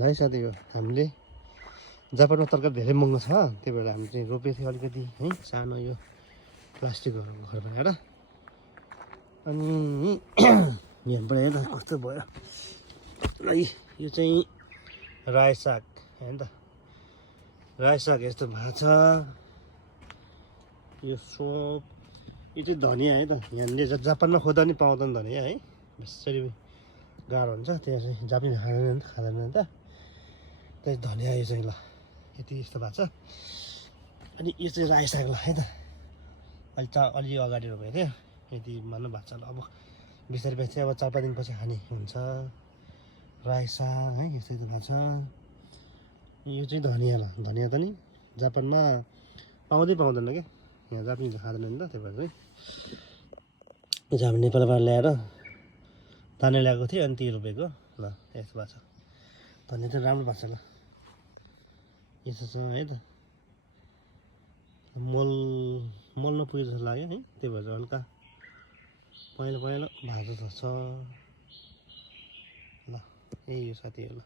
है साथी हो हामीले जापानमा तरकारी धेरै महँगो छ त्यही भएर हामीले चाहिँ रोपेको थियो अलिकति है सानो यो प्लास्टिकहरू घर बनाएर अनि यहाँबाट हेर्दा कस्तो भयो है यो चाहिँ रायो साग होइन त रायो साग यस्तो भएको छ यो सोप यो चाहिँ धनियाँ है त यहाँनिर जापानमा खोज्दा पनि पाउँदैन धनियाँ है यसरी गाह्रो हुन्छ त्यहाँ चाहिँ जापानी खाँदैन त त्यही धनियाँ यो चाहिँ ल यति यस्तो भएको छ अनि यो चाहिँ रायो साग ल है त अलि अगाडि रोपेको थियो यति मान्नु भएको छ ल अब बिस्तारै बिस्तारै अब 4-5 दिनपछि खाने हुन्छ रायो साग है यस्तै भएको छ यो चाहिँ धनियाँ ल धनियाँ त नि जापानमा पाउँदैन क्या यहाँ जापानीले खाँदैन नि त त्यही भएर चाहिँ हामी नेपालबाट ल्याएर ताने ल्याएको थिएँ अनि त्यो रोपेको ल यस्तो भएको छ धनियाँ त राम्रो भएको छ ल यस्तो छ है त मल नपुगे जस्तो लाग्यो है त्यही भएर हल्का पहेँलो भाजो छ ल यही हो साथी हो ल